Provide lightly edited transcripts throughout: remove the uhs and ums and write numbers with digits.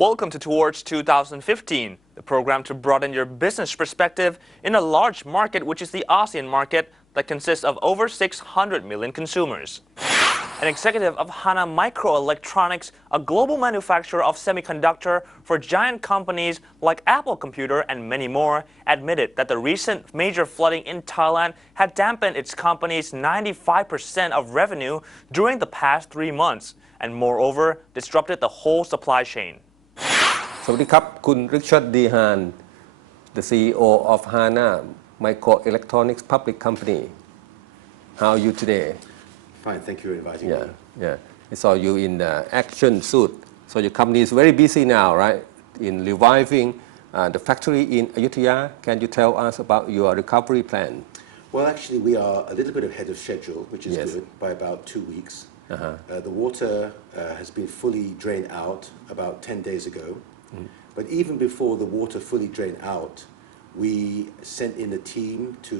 Welcome to Towards 2015, the program to broaden your business perspective in a large market, which is the ASEAN market that consists of over 600 million consumers. An executive of Hana Microelectronics, a global manufacturer of semiconductor for giant companies like Apple Computer and many more, admitted that the recent major flooding in Thailand had dampened its company's 95% of revenue during the past 3 months, and moreover, disrupted the whole supply chain. สวัสดีครับคุณ Richard Dehan the CEO of Hana Microelectronics Public Company. How are you today? Fine, thank you for inviting me. Yeah. I saw you in the action suit. So your company is very busy now, right? In reviving the factory in Ayutthaya. Can you tell us about your recovery plan? Well, actually, we are a little bit ahead of schedule, which is good, by about 2 weeks. The water has been fully drained out about 10 days ago. But even before the water fully drained out, we sent in a team to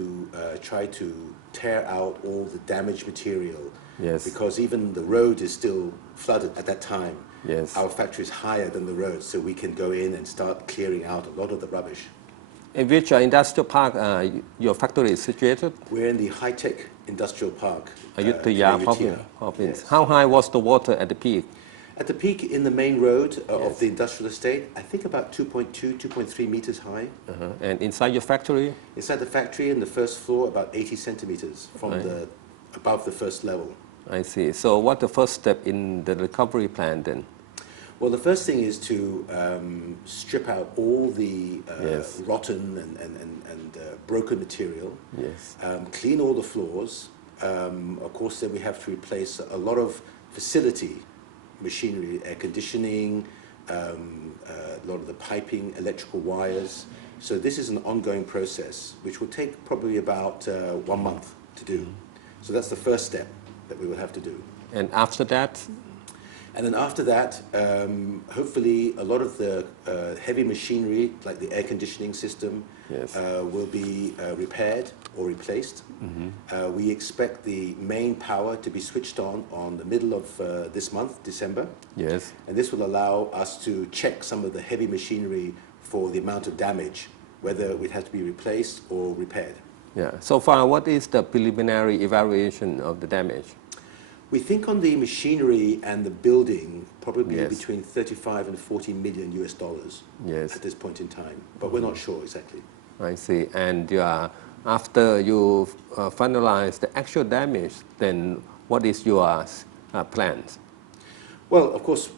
try to tear out all the damaged material. Yes. Because even the road is still flooded at that time. Yes. Our factory is higher than the road, so we can go in and start clearing out a lot of the rubbish. In which industrial park your factory is situated? We're in the high-tech industrial park. Ayutthaya province. Yes. How high was the water at the peak? At the peak in the main road of the industrial estate, I think about 2.2, 2.3 meters high. And inside your factory? Inside the factory, in the first floor, about 80 centimeters from above the first level. I see. So what's the first step in the recovery plan then? Well, the first thing is to strip out all the rotten and broken material. Yes. Clean all the floors. Of course, then we have to replace a lot of facility machinery, air conditioning, a lot of the piping, electrical wires. So this is an ongoing process, which will take probably about 1 month to do. So that's the first step that we will have to do. And after that? And then after that, hopefully a lot of the heavy machinery, like the air conditioning system, will be repaired or replaced. We expect the main power to be switched on the middle of this month, December. Yes. And this will allow us to check some of the heavy machinery for the amount of damage, whether it has to be replaced or repaired. Yeah. So far, what is the preliminary evaluation of the damage? We think on the machinery and the building, probably between 35 and 40 million US dollars at this point in time, but we're not sure exactly. I see. And after you finalize the actual damage, then what is your plans? Well, of course,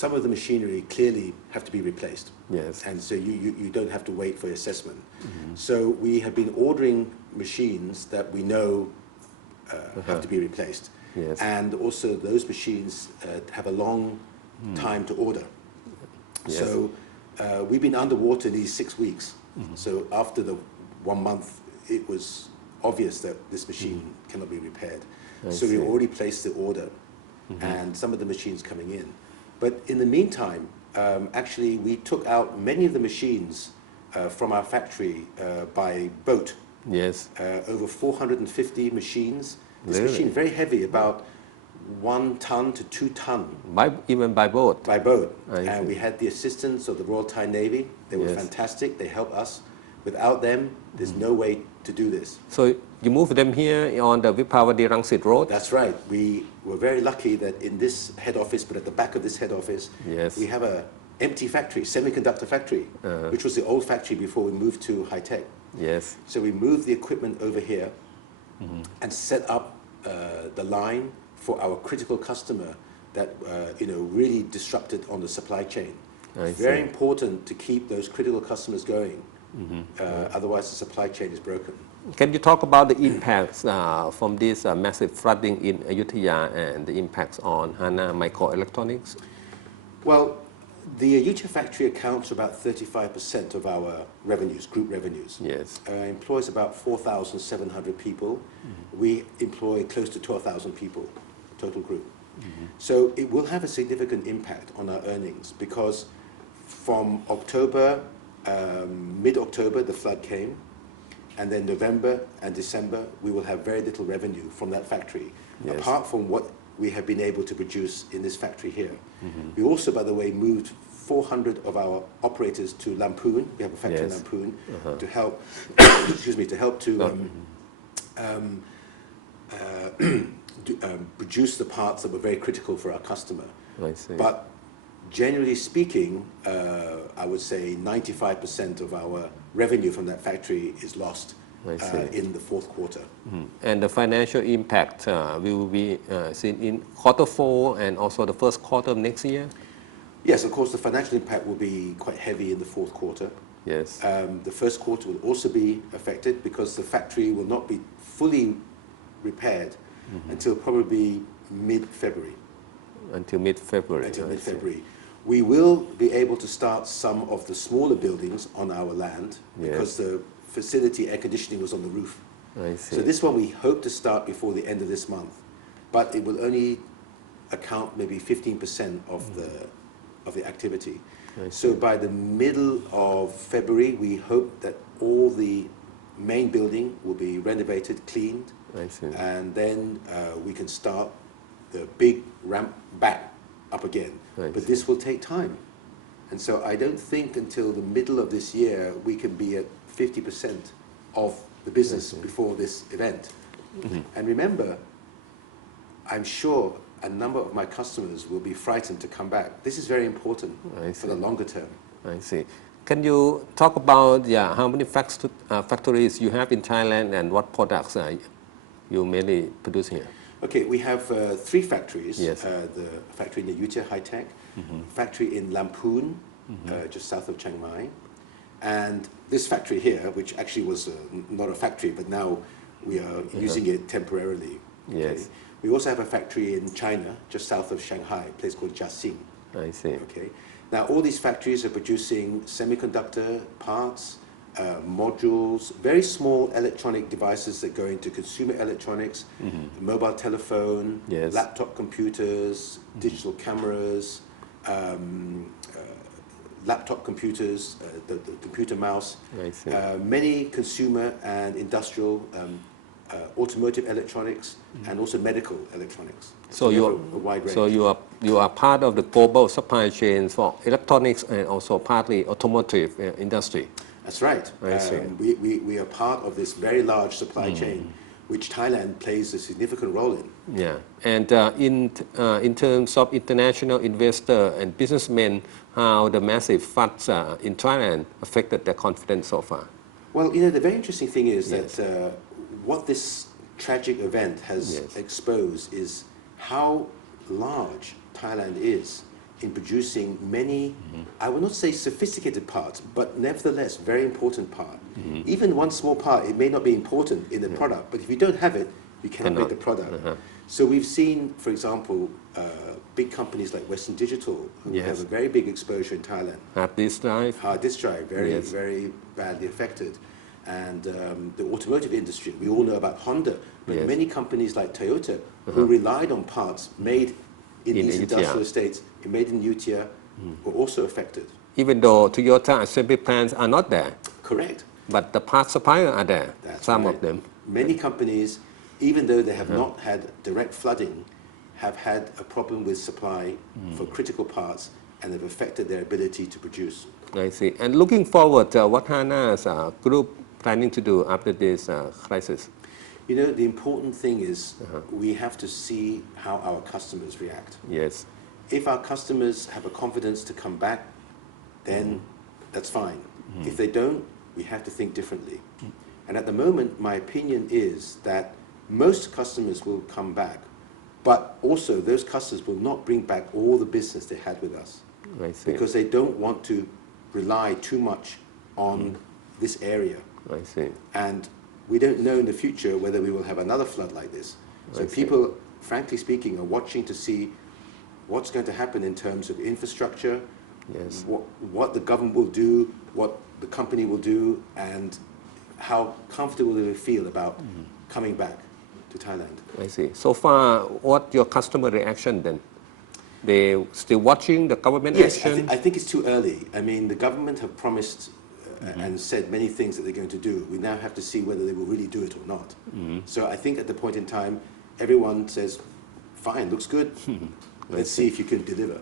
some of the machinery clearly have to be replaced. Yes. And so you don't have to wait for assessment. So we have been ordering machines that we know have to be replaced. Yes. And also those machines have a long time to order. Yes. So we've been underwater these 6 weeks. So after the 1 month, it was obvious that this machine cannot be repaired. So we already placed the order and some of the machines coming in. But in the meantime, actually we took out many of the machines from our factory by boat. Yes. Over 450 machines. This Really? machine, very heavy, about 1 ton to 2 ton. Even by boat? By boat. I And see. we had the assistance of the Royal Thai Navy. They were fantastic. They helped us. Without them, there's no way to do this. So you move them here on the Vipavadi Rangsit Road? That's right. We were very lucky that in this head office, but at the back of this head office, we have an empty factory, semiconductor factory, which was the old factory before we moved to high tech. Yes. So we moved the equipment over here and set up the line for our critical customer that really disrupted on the supply chain. Very important to keep those critical customers going. Otherwise, the supply chain is broken. Can you talk about the impacts from this massive flooding in Ayutthaya and the impacts on Hana Microelectronics? Well, the Ayutthaya factory accounts for about 35% of our revenues, group revenues. Yes. Employs about 4,700 people. We employ close to 12,000 people, total group. So it will have a significant impact on our earnings because from October, mid-October, the flood came, and then November and December, we will have very little revenue from that factory, apart from what we have been able to produce in this factory here. We also, by the way, moved 400 of our operators to Lamphun. We have a factory in Yes. Lamphun to help, excuse me, to help to produce the parts that were very critical for our customer. I see. But generally speaking, I would say 95% of our revenue from that factory is lost I see. in the fourth quarter. And the financial impact will be seen in quarter 4 and also the first quarter of next year? Yes, of course, the financial impact will be quite heavy in the fourth quarter. Yes. The first quarter will also be affected because the factory will not be fully repaired until probably mid-February. Until mid-February. Until I see. mid-February. We will be able to start some of the smaller buildings on our land because the facility air conditioning was on the roof. I see. So this one we hope to start before the end of this month, but it will only account maybe 15% of the activity. So by the middle of February, we hope that all the main building will be renovated, cleaned, I see. and then we can start the big ramp back up again. Right. But this will take time. And so I don't think until the middle of this year we can be at 50% of the business before this event. And remember, I'm sure a number of my customers will be frightened to come back. This is very important for the longer term. I see. Can you talk about how many factories you have in Thailand and what products you mainly produce here? Okay, we have 3 factories. Yes. The factory in the Yutia High Tech, factory in Lamphun, just south of Chiang Mai, and this factory here, which actually was not a factory, but now we are using it temporarily. Okay? Yes. We also have a factory in China, just south of Shanghai, a place called Jiaxing. I see. Okay. Now, all these factories are producing semiconductor parts, modules, very small electronic devices that go into consumer electronics, mobile telephone, Yes. laptop computers, digital cameras, laptop computers, the computer mouse, I see. many consumer and industrial automotive electronics, and also medical electronics. So we you have are, a wide range. so you are part of the global supply chain for electronics and also partly automotive industry. That's right. I see. We are part of this very large supply chain, which Thailand plays a significant role in. Yeah, and in terms of international investor and businessmen, how the massive floods in Thailand affected their confidence so far? Well, you know, the very interesting thing is Yes. that what this tragic event has Yes. exposed is how large Thailand is in producing many, I will not say sophisticated parts, but nevertheless very important part. Even one small part, it may not be important in the product, but if you don't have it, you cannot make the product. So we've seen, for example, big companies like Western Digital, who Yes. have a very big exposure in Thailand. Hard disk drive? Hard disk drive, very, Yes. very badly affected. And the automotive industry, we all know about Honda, but Yes. many companies like Toyota, who relied on parts made in In these Ayutthaya. industrial estates, made in Yutia, were also affected. Even though Toyota assembly plants are not there, Correct. but the part suppliers are there, That's some right. of them. Many companies, even though they have not had direct flooding, have had a problem with supply for critical parts and have affected their ability to produce. I see. And looking forward, what Hana's group planning to do after this crisis? You know, the important thing is we have to see how our customers react. Yes. If our customers have a confidence to come back, then that's fine. If they don't, we have to think differently. And at the moment, my opinion is that most customers will come back, but also those customers will not bring back all the business they had with us I see. because they don't want to rely too much on this area. I see. And we don't know in the future whether we will have another flood like this. So I see. people, frankly speaking, are watching to see what's going to happen in terms of infrastructure, Yes. what the government will do, what the company will do, and how comfortable they will feel about coming back to Thailand. I see. So far, what your customer reaction then? They still watching the government Yes, action? I think it's too early. I mean, the government have promised and said many things that they're going to do. We now have to see whether they will really do it or not. So I think at the point in time, everyone says, fine, looks good. Let's see if you can deliver.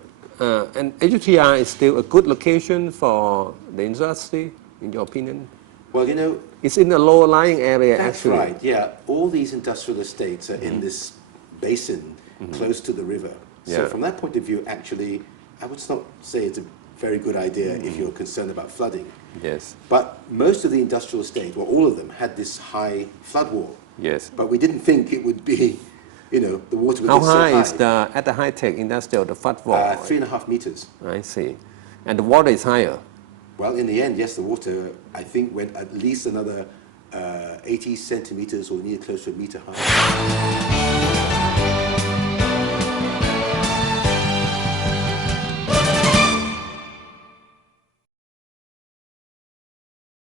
And Ayutthaya is still a good location for the industry, in your opinion? Well, you know, It's in a lower-lying area, that's actually. right, yeah. All these industrial estates are in this basin close to the river. So Yeah. from that point of view, actually, I would not say it's a very good idea if you're concerned about flooding. Yes, But most of the industrial estate, well, all of them, had this high flood wall. yes. But we didn't think it would be, you know, the water would How get so high high. is at the high-tech industrial, the flood wall? 3.5 meters. I see. And the water is higher? Well, in the end, yes, the water, I think, went at least another 80 centimeters or near close to a meter high.